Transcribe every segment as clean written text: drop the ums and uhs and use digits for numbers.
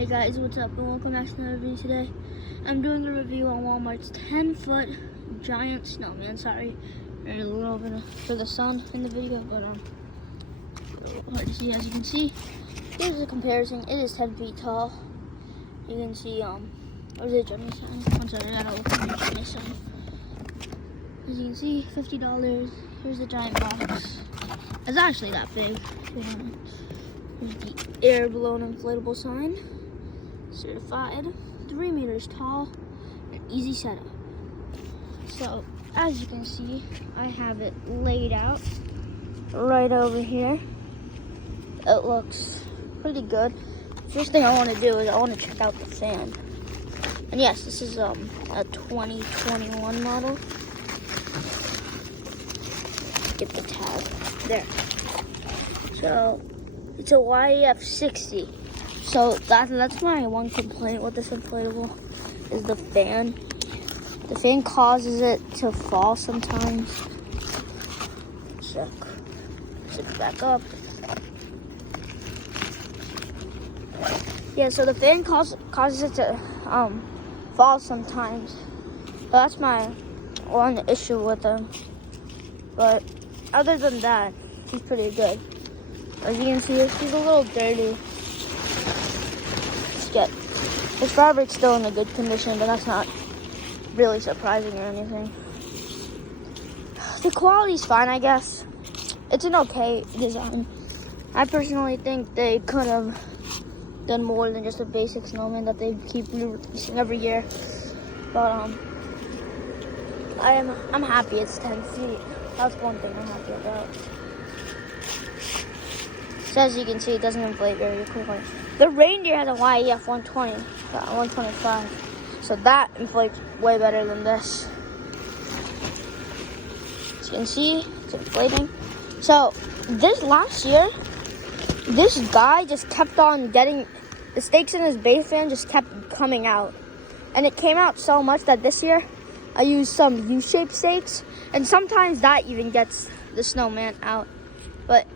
Hey guys, what's up and welcome back to another video today. I'm doing a review on Walmart's 10-foot giant snowman. Sorry, there's a little bit for the sun in the video, but a little hard to see. As you can see, here's a comparison. It is 10 feet tall. You can see, where's the journey sign? I'm sorry, I gotta look at the journey sign. As you can see, $50. Here's the giant box. It's actually that big. Here's the air balloon inflatable sign. Certified, 3 meters tall, and easy setup. So, as you can see, I have it laid out right over here. It looks pretty good. First thing I want to do is I want to check out the fan. And yes, this is a 2021 model. Get the tag there. So it's a YEF 60. So that's my one complaint with this inflatable is the fan. The fan causes it to fall sometimes. Check it back up. Yeah, so the fan causes it to fall sometimes. So that's my one issue with him. But other than that, he's pretty good. As you can see, he's a little dirty. His fabric's still in a good condition, but that's not really surprising or anything. The quality's fine, I guess. It's an okay design. I personally think they could have done more than just a basic snowman that they keep releasing every year. But I'm happy it's 10 feet. That's one thing I'm happy about. So as you can see, it doesn't inflate very quickly. The reindeer has a YEF 120, 125. So that inflates way better than this. As you can see, it's inflating. So this last year, this guy just kept on getting, the stakes in his base fan just kept coming out. And it came out so much that this year, I used some U-shaped stakes. And sometimes that even gets the snowman out. But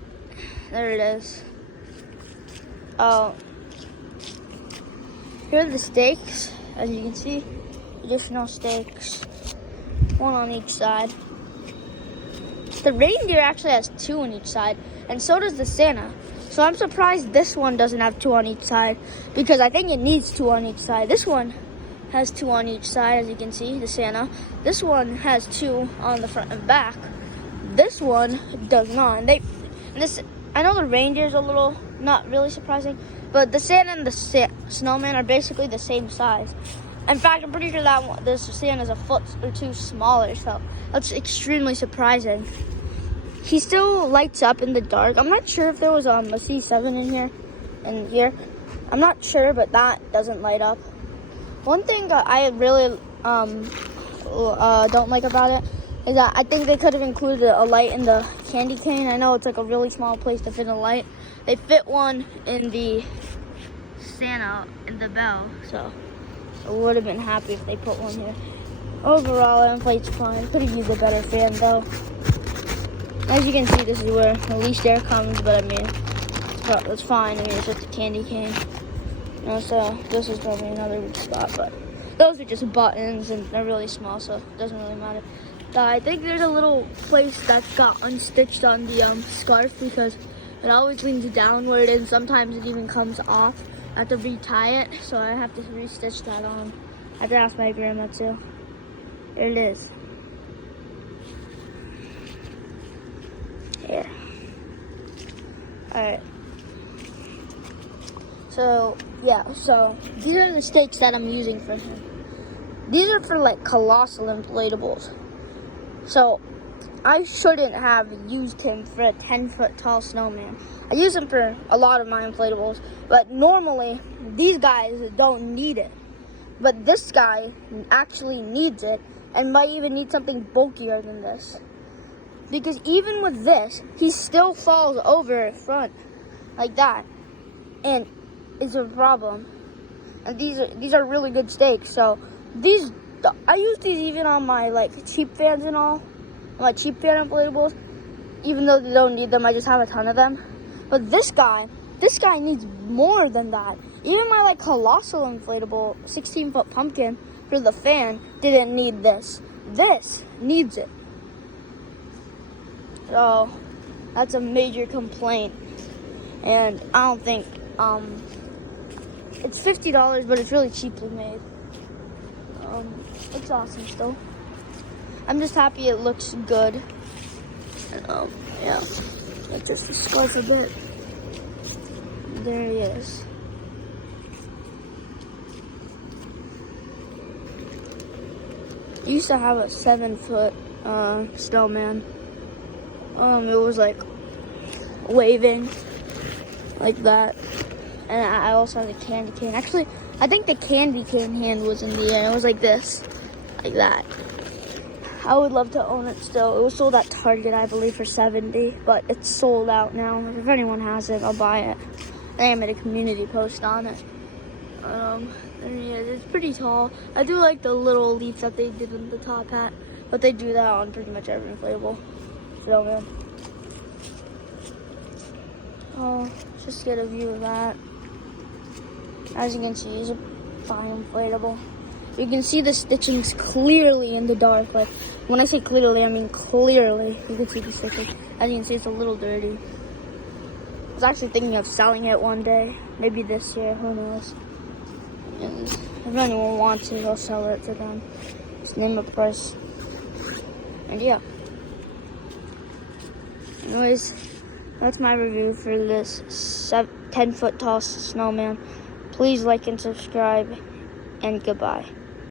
there it is. Here are the stakes. As you can see, additional stakes. One on each side. The reindeer actually has 2 on each side. And so does the Santa. So I'm surprised this one doesn't have 2 on each side. Because I think it needs 2 on each side. This one has 2 on each side, as you can see, the Santa. This one has 2 on the front and back. This one does not. I know the reindeer's a little not really surprising, but the Santa and the snowman are basically the same size. In fact, I'm pretty sure that one, this Santa's a foot or 2 smaller, so that's extremely surprising. He still lights up in the dark. I'm not sure if there was a C7 in here. I'm not sure, but that doesn't light up. One thing that I really don't like about it is that I think they could have included a light in the candy cane. I know it's like a really small place to fit a light. They fit one in the Santa in the bell, so I would have been happy if they put one here. Overall, it inflates fine. Could have used a better fan though. As you can see, this is where the least air comes, but I mean, it's fine. I mean, it's just a candy cane. So this is probably another weak spot, but those are just buttons and they're really small, so it doesn't really matter. I think there's a little place that got unstitched on the scarf because it always leans downward and sometimes it even comes off. I have to retie it, so I have to restitch that on. I have to ask my grandma too. There it is. Here. Alright. So, yeah, so these are the stakes that I'm using for him. These are for like colossal inflatables. So, I shouldn't have used him for a 10-foot tall snowman. I use him for a lot of my inflatables, but normally these guys don't need it. But this guy actually needs it and might even need something bulkier than this. Because even with this, he still falls over front like that. And it's a problem. And these are really good stakes. So I use these even on my like cheap fans and all, my cheap fan inflatables. Even though they don't need them, I just have a ton of them. But this guy This guy needs more than that. Even my like colossal inflatable 16-foot pumpkin for the fan didn't need this. This needs it. So that's a major complaint. And I don't think it's $50, but it's really cheaply made. It's awesome still. I'm just happy it looks good. And, yeah, it just squelch a bit. There he is. I used to have a 7-foot snowman. It was like waving like that. And I also had a candy cane. Actually, I think the candy cane hand was in the air. It was like this, like that. I would love to own it still. It was sold at Target, I believe, for $70, but it's sold out now. If anyone has it, I'll buy it. I think I made a community post on it. And yeah, it's pretty tall. I do like the little leaf that they did in the top hat, but they do that on pretty much every inflatable snowman. Just get a view of that. As you can see, it's a fine inflatable. You can see the stitchings clearly in the dark. Like, when I say clearly, I mean clearly. You can see the stitching. As you can see, it's a little dirty. I was actually thinking of selling it one day. Maybe this year, who knows. And if anyone wants it, I'll sell it to them. Just name a price. And yeah. Anyways, that's my review for this 10-foot tall snowman. Please like and subscribe, and goodbye.